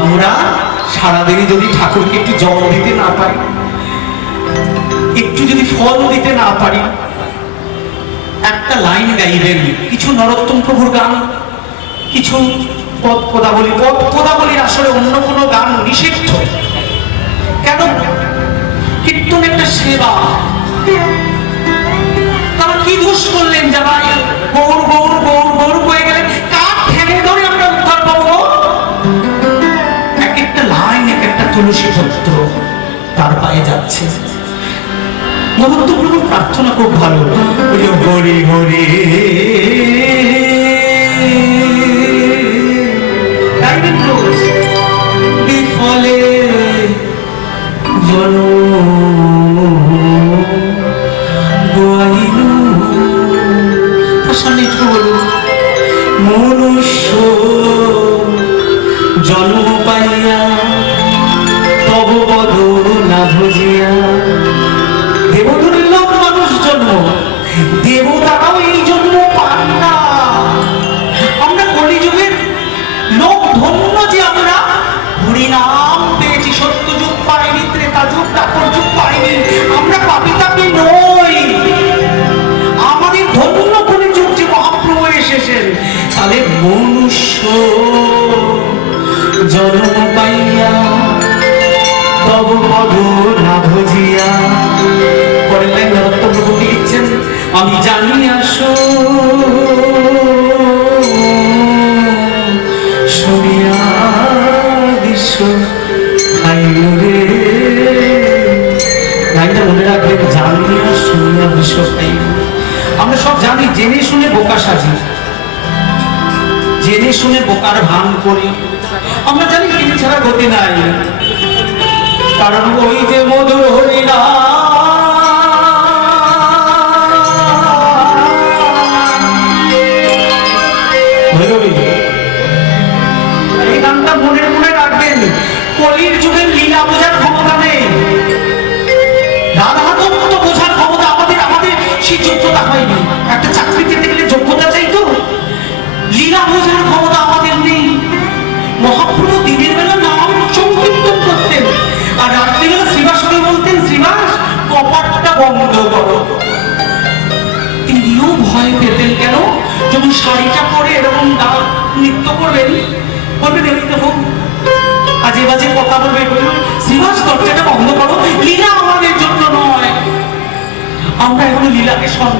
আমরা সারাদিনে যদি ঠাকুরকে একটু জল দিতে না পারি, একটু যদি ফল দিতে না পারি, একটা লাইন গাইবেন, কিছু নরোত্তম প্রভুর গান, কিছু পদাবলীর আসলে অন্য কোনো গান নিষিদ্ধ। কেন? কীর্তন একটা সেবা। তারা কি দোষ করলেন যারা গৌর গৌর গৌর গৌর হয়ে গেলেন? কার ঠেলে ধরে আমরা উদ্ধার পাবো? এক একটা লাইন, এক একটা তুলসী পত্র তার পায়ে যাচ্ছে। নরোত্তম প্রভুর প্রার্থনা খুব ভালো, হরি হরি বিফলে জন গোয়াইনু। তার সামনে একটু বলুন, মনুষ্য জন্ম পাইয়া তব পদ না ভজিয়া। দেবধনের লোক মানুষ জন্ম, দেবতারাও এই জন্ম পান না। আমরা কলিযুগের লোক ধন্য যে আমরা হরিনাম পেয়েছি, সত্যযুগ পাইনি, ত্রেতা যুগ, দ্বাপর যুগ পাইনি। আমরা পাপী তাপী নই। আমাদের ধন্য কলিযুগ যে মহাপ্রভু এসেছেন। তাহলে মনুষ্য জন্ম পাইয়া তব পদ না ভজিয়া। পরের লাইন নরোত্তম প্রভু কি লিখছেন? আমি জানি আসো শুনিয়া বিশ্ব খাইল রে। লাইনটা মনে রাখবেন, জানিয়া শুনিয়া বিশ্ব খাইল। আমরা সব জানি, জেনে শুনে বোকা সাজি, জেনে শুনে বোকার ভান করি। আমরা জানি তিনি ছাড়া গতি নাই, কারণ ওই যে মধুর হরিনাম। এই গানটা মনে রাখবেন, কলির যুগের লীলা বোঝার ক্ষমতা নেই, রাধা তত্ত্ব বোঝার ক্ষমতা আমাদের সেই যোগ্যতা হয়নি। একটা চাকরি পেতে গেলে যোগ্যতা চাই তো, লীলা বোঝার ক্ষমতা আমাদের নেই। মহাপ্রভু দিনের বেলা নাম সংকীর্তন করতেন, আর রাত্রিবেলা শ্রীবাসকে বলতেন, শ্রীবাস কপাটটা বন্ধ করো। তিনিও ভয় পেতেন। কেন? যখন শাড়িটা পরে এরকম নৃত্য করবেন, বলবেন এই দেখুন আজে বাজে কথা বলবে, শ্রীবাস দরজাটা বন্ধ করো। লীলা আমাদের জন্য নয়, আমরা এখনো লীলাকে সম্মান